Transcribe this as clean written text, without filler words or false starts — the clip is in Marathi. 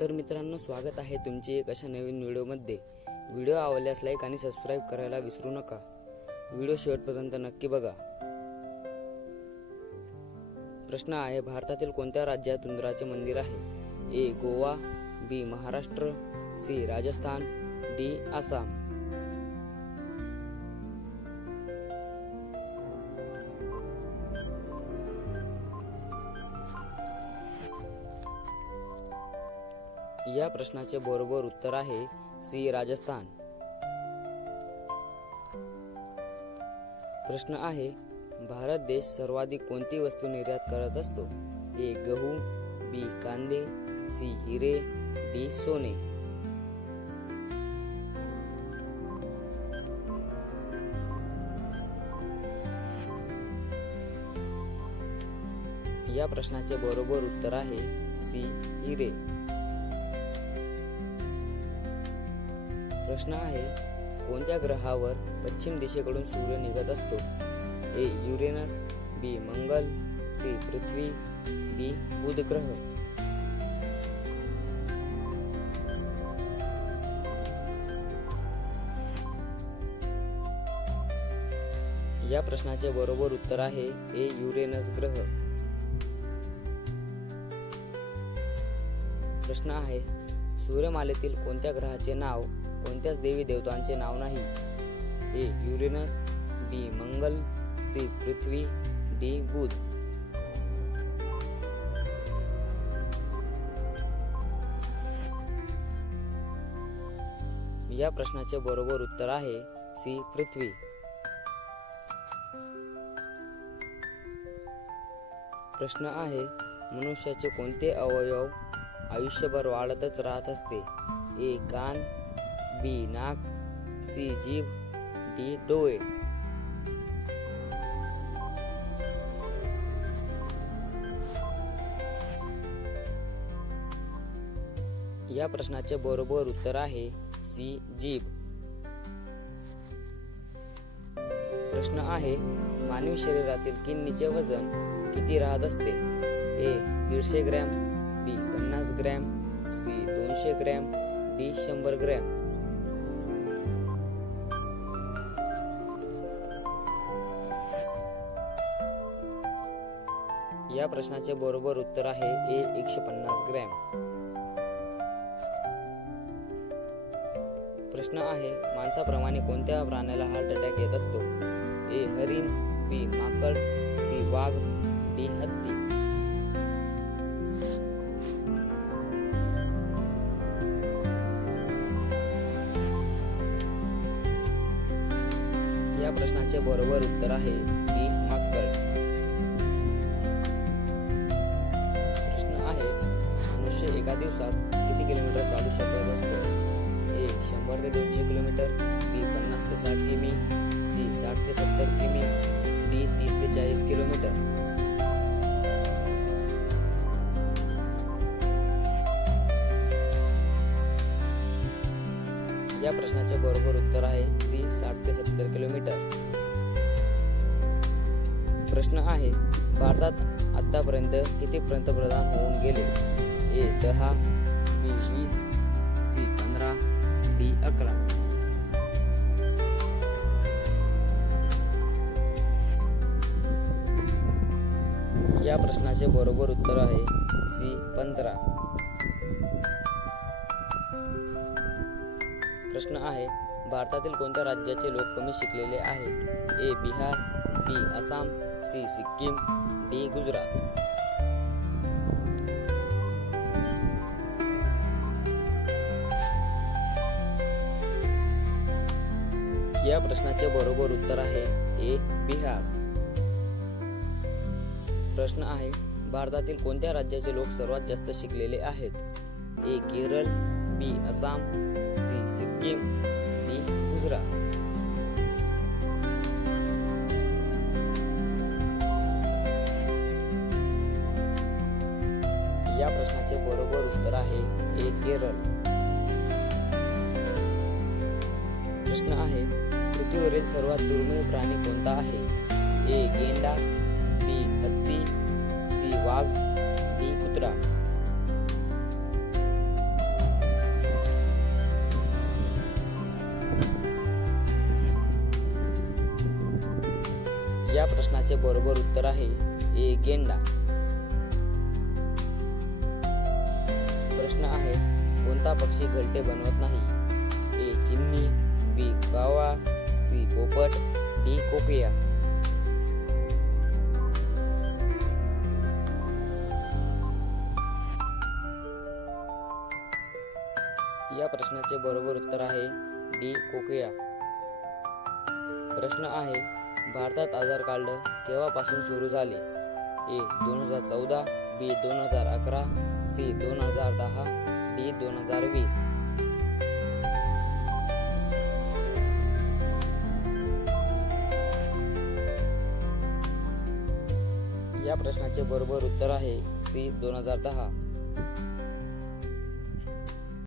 तर मित्रांनो, स्वागत आहे तुमचे एक अशा नवीन व्हिडिओमध्ये. व्हिडिओ आवडल्यास लाईक आणि सबस्क्राईब करायला विसरू नका. व्हिडिओ शेवटपर्यंत नक्की बघा. प्रश्न आहे, भारतातील कोणत्या राज्यात उंदराचे मंदिर आहे? ए. गोवा, बी. महाराष्ट्र, सी. राजस्थान, डी. आसाम. या प्रश्नाचे बरोबर उत्तर आहे सी. राजस्थान. प्रश्न आहे, भारत देश सर्वाधिक कोणती वस्तू निर्यात करत असतो? ए. गहू, बी. कांदे, सी. हिरे, डी. सोने. या प्रश्नाचे बरोबर उत्तर आहे सी. हिरे. प्रश्न आहे, कोणत्या ग्रहावर पश्चिम दिशेकडून सूर्य निघत असतो? ए. युरेनस, बी. मंगल, सी. पृथ्वी, डी. बुध ग्रह. या प्रश्नाचे बरोबर उत्तर आहे ए. युरेनस ग्रह. प्रश्न आहे, सूर्यमालेतील कोणत्या ग्रहाचे नाव कोणत्याच देवी देवतांचे नाव नाही? ए. युरेनस, बी. मंगल, सी. पृथ्वी, डी. बुध. या प्रश्नाचे बरोबर उत्तर आहे सी. पृथ्वी. प्रश्न आहे, मनुष्याचे कोणते अवयव आयुष्यभर वाढतच राहत असते? ए. कान, बी. नाक, सी. जीभ, डी. डोळे. या प्रश्नाचे बरोबर उत्तर आहे सी. जीभ. प्रश्न आहे, मानवी शरीरातील किडनीचे वजन किती राहत असते? A. 150 gram, B. 50 gram, C. 200 gram, D. 100 gram. या प्रश्नाचे बरोबर उत्तर आहे ए. 150 ग्रॅम. प्रश्न आहे, माणसाप्रमाणे कोणत्या प्राण्याला हार्ट अटॅक येत असतो? ए. हरिण, बी. माकड, सी. वाघ, डी. हत्ती. या प्रश्नाचे बरोबर उत्तर आहे बी. माकड. प्रश्न आहे, मनुष्य एका दिवसात किती किलोमीटर चालू शकत असतो? ए. 100 ते 200 किलोमीटर, बी. 50 ते 60 किमी, सी. 60 ते 70 किमी, डी. 30 ते 40 किलोमीटर. या प्रश्नाचे बरोबर उत्तर आहे सी. 60 ते 70 किलोमीटर. प्रश्न आहे, भारतात आतापर्यंत किती पंतप्रधान होऊन गेले? ए. 10, बी. 20, सी. 15, डी. 11. या प्रश्नाचे बरोबर उत्तर आहे सी. 15. प्रश्न आहे, भारतातील कोणत्या राज्याचे लोक कमी शिकलेले आहेत? ए. बिहार, बी. आसाम, सी. सिक्कीम, डी. गुजरात. या प्रश्नाचे बरोबर उत्तर आहे ए. बिहार. प्रश्न आहे, भारतातील कोणत्या राज्याचे लोक सर्वात जास्त शिकलेले आहेत? ए. केरळ, बी. आसाम, सी. सिक्कीम, डी. गुजरात. या प्रश्नाचे बरोबर उत्तर आहे ए. केरळ. प्रश्न आहे, पृथ्वीवरील सर्वात दुर्मिळ प्राणी कोणता आहे? ए. गेंडा, बी. हत्ती, सी. वाघ, डी. कुत्रा. या प्रश्नाचे बरोबर उत्तर आहे ए गेंडा. प्रश्न आहे, कोणता पक्षी घरटे बनवत नाही? ए चिमणी, बी कावळा, सी पोपट, डी कोकिया. या प्रश्नाचे बरोबर उत्तर आहे डी कोकिया. प्रश्न आहे, भारतात आधार कार्ड केव्हापासून सुरू झाले? ए 2014, बी 2011, सी 2010, डी 2020. या प्रश्नाचे बरोबर उत्तर आहे सी 2010.